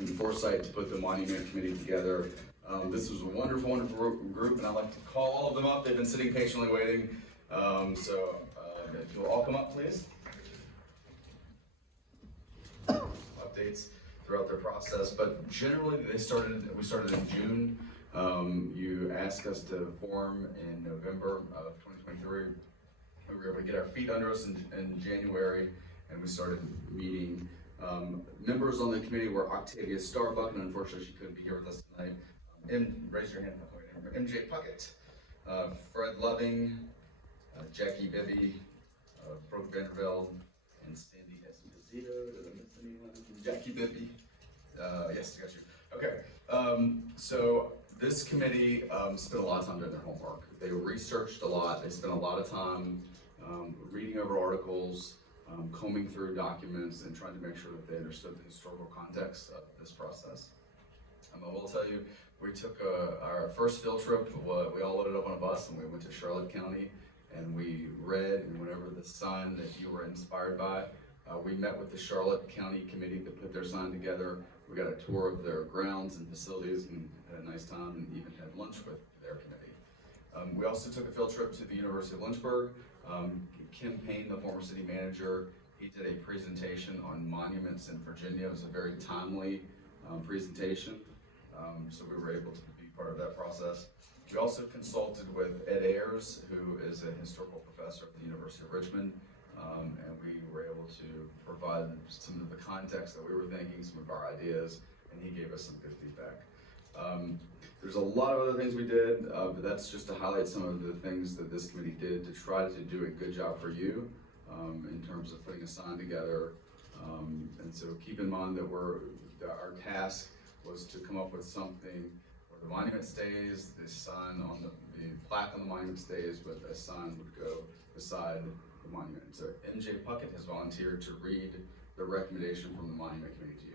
and foresight to put the monument committee together. This was a wonderful, wonderful group, and I'd like to call all of them up. They've been sitting patiently waiting. If you'll all come up, please. Updates throughout their process, but generally we started in June. You asked us to form in November of 2023. We were able to get our feet under us in January, and we started meeting. Members on the committee were Octavia Starbuck, and unfortunately she couldn't be here with us tonight. Raise your hand. MJ Puckett, Fred Loving, Jackie Bibby, Brooke Vandervelde, and Sandy Esposito. Did I miss anyone? Jackie Bibby. Yes, I got you. Okay. So this committee spent a lot of time doing their homework. They researched a lot. They spent a lot of time reading over articles, combing through documents, and trying to make sure that they understood the historical context of this process. I will tell you, we took our first field trip. We all loaded up on a bus and we went to Charlotte County, and we read and went over the sign that you were inspired by. We met with the Charlotte County committee that put their sign together. We got a tour of their grounds and facilities and had a nice time, and even had lunch with their committee. We also took a field trip to the University of Lynchburg. Kim Payne, the former city manager, he did a presentation on monuments in Virginia. It was a very timely presentation, so we were able to be part of that process. We also consulted with Ed Ayers, who is a historical professor at the University of Richmond, and we were able to provide some of the context that we were thinking, some of our ideas, and he gave us some good feedback. There's a lot of other things we did, but that's just to highlight some of the things that this committee did to try to do a good job for you in terms of putting a sign together. And so keep in mind that our task was to come up with something where the monument stays, the sign on the plaque on the monument stays, but a sign would go beside the monument. So MJ Puckett has volunteered to read the recommendation from the monument committee to you.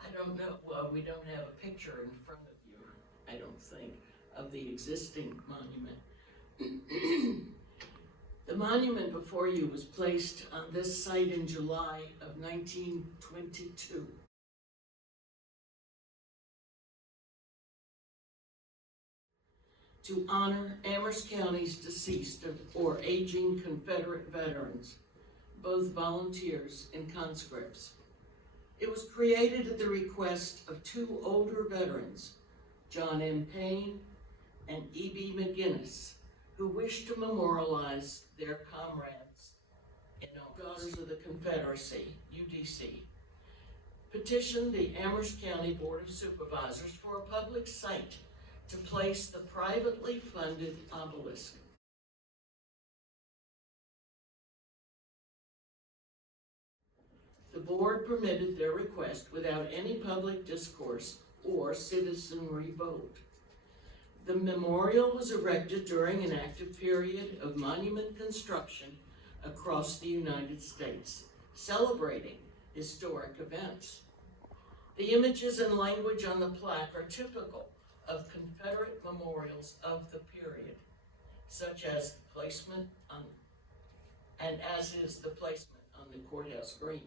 I don't know, well, we don't have a picture in front of you, I don't think, of the existing monument. The monument before you was placed on this site in July of 1922. To honor Amherst County's deceased or aging Confederate veterans, both volunteers and conscripts. It was created at the request of two older veterans, John M. Payne and E.B. McGinnis, who wished to memorialize their comrades in Daughters of the Confederacy, UDC, petitioned the Amherst County Board of Supervisors for a public site to place the privately funded obelisk. The board permitted their request without any public discourse or citizenry vote. The memorial was erected during an active period of monument construction across the United States, celebrating historic events. The images and language on the plaque are typical of Confederate memorials of the period, such as the placement on, and as is the placement on the courthouse green.